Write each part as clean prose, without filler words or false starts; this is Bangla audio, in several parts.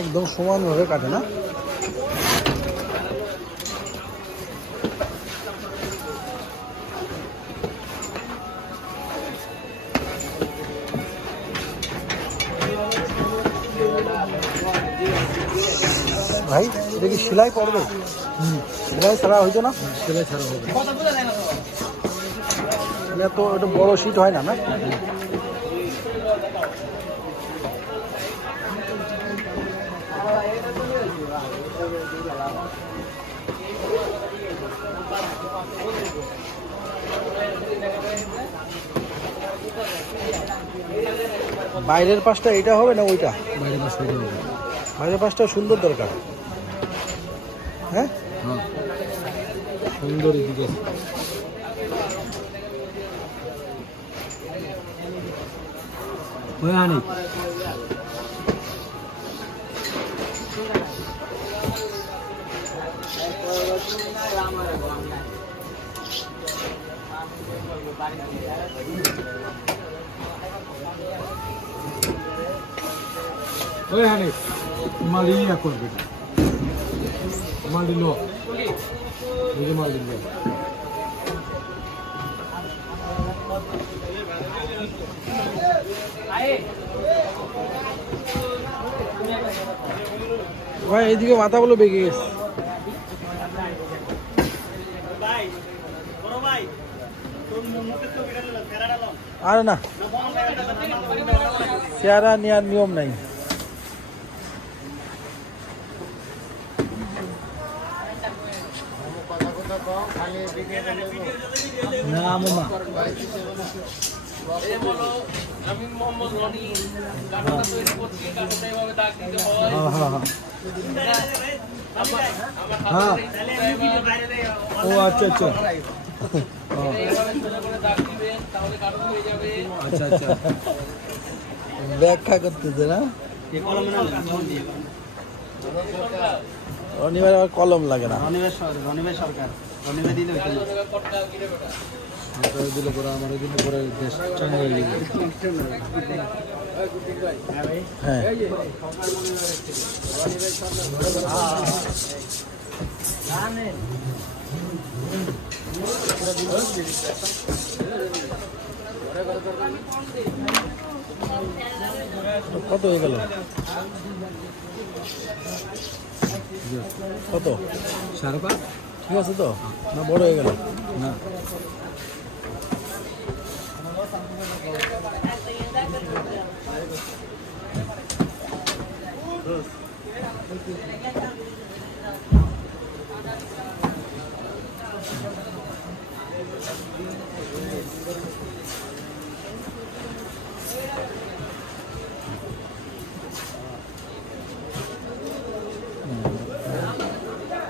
একদম সমানভাবে কাটে না। ভাই এটা কি সেলাই পড়বে? সেলাই ছাড়া হইতো না? সেলাই ছাড়া হবে তো, এটা বড় শীট হয় না না? বাইরের পাশটা এটা হবে না ওইটা? বাইরের পাশটা হবে। বাইরের পাশটা সুন্দর দরকার। হ্যাঁ হ্যাঁ সুন্দর দিকে। আনি ওই হানি মাল ইয়া করবে, মাল দিল মাল দিল। ভাই এইদিকে মাথাগুলো বেঁকে গেছে। আরে না, চেহারা নেওয়ার নিয়ম নাই। না মামা আমি মোহাম্মদ রনি কাটাটা তৈরি করছি, কাটাটা এভাবে দাগ দিতে হয়। হ্যাঁ ও আচ্ছা আচ্ছা আচ্ছা আচ্ছা ব্যাখ্যা করতেছে না। রনিবার আবার কলম লাগে না। রনিবার সরকার রনিবার দিলে দিলে পরে আমার দিলে পরে দেশ চাঙ্গা হয়ে যাবে। হ্যাঁ কত হয়ে গেল? কত? 5.5। ঠিক আছে তো না? বড় হয়ে গেল না?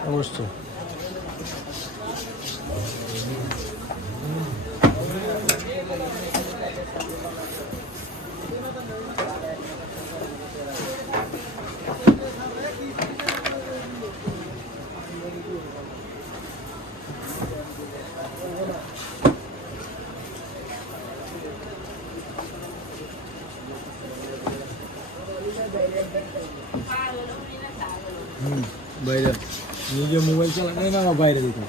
অবশ্যই বাইরে নিজে মোবাইল চালানো না বাইরে দিতে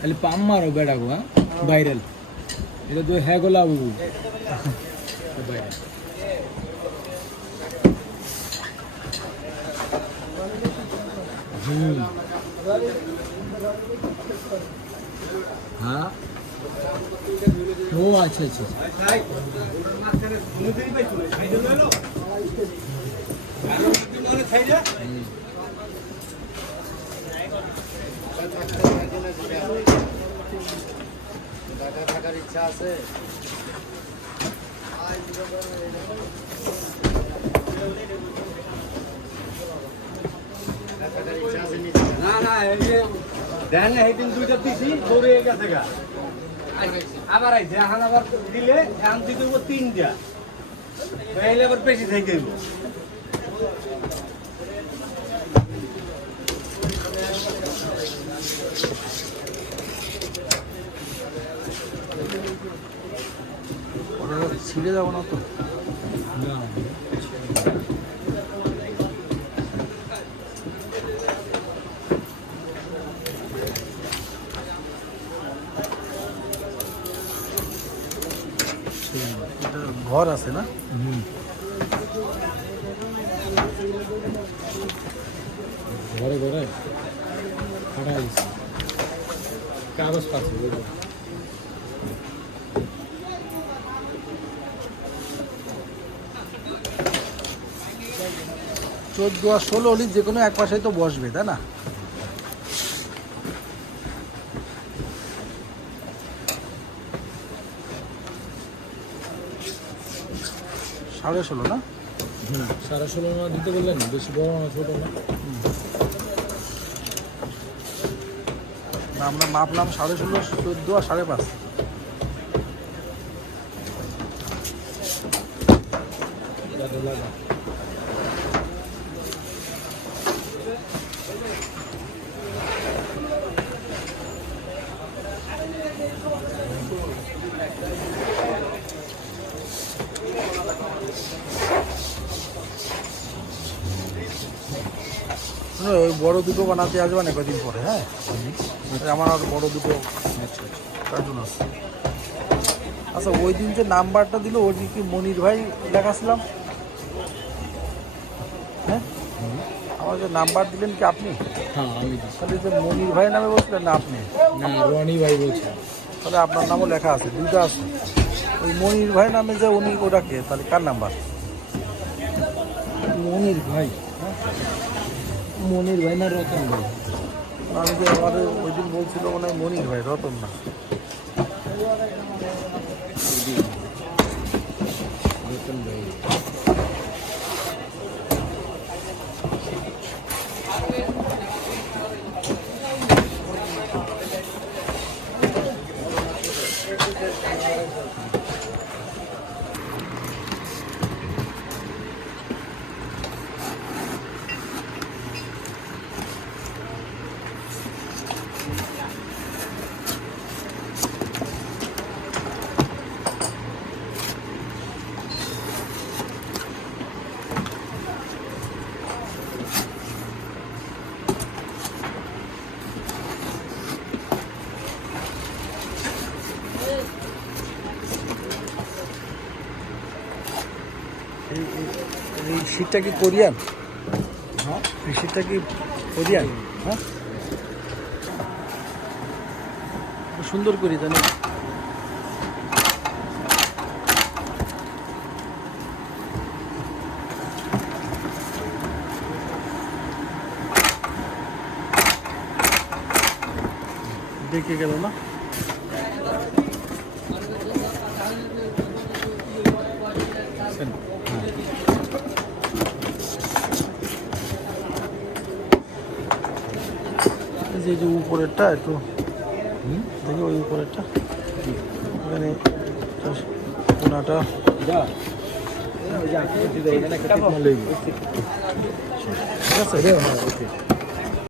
খালি পাম মারো বেড়াবো। হ্যাঁ ভাইরাল এটা তো হ্যাঁ গোলা বাইরে হ্যাঁ ও আচ্ছা আচ্ছা থাকার ইচ্ছা আছে। না না এই যে দেন এইদিন দুইটা দিছি দৌড়ে গেছে গা আবার আইছে এখন আবার দিলে এখন দিতে হইব তিনটা তাইলে আবার বেশি থেকে হইব ছিঁড়ে যাবো না তো? ঘর আছে না? ঘরে ঘরে ফাটা গেছে কাগজ পাচ্ছে 14 আর 16 হলে যে কোনো এক পাশে তো বসবে, তাই না? সাড়ে 16 না? 16.5 না দিতে বললেন, বেশি বড় না ছোট না? আমরা মাপলাম 16.5, 14 আর 5.5। ওই বড় দুটো বানাতে আসবে না কদিন পরে। হ্যাঁ, আমার আর বড় দুটো কার্টুন আছে। আচ্ছা, ওই দিন যে নাম্বারটা দিল ওই কি মনির ভাই লেখাছিলাম? হ্যাঁ, আমার যে নাম্বার দিলেন কি আপনি? হ্যাঁ আমি তাহলে যে মনির ভাই নামে বলছিলেন না আপনি? না, রনি ভাই বলছেন। তাহলে আপনার নামও লেখা আছে, দুইটা আছে। ওই মনির ভাই নামে যে উনি ওটা কে, তাহলে কার নাম্বার? মনির ভাই? মনির ভাই না রতন ভাই? আমি যে আমাদের ওই দিন বলছিল মনে হয় মনির ভাই, রতন না। রতন ভাই। এই শীটটা কি কোরিয়ান? হ্যাঁ, এই শীটটা কি কোরিয়ান? হ্যাঁ, সুন্দর করি জানি। দেখে গেল না? যে যে উপরেরটা একটু দেখি, ওই উপরেরটা এখানে কোনাটা ঠিক আছে।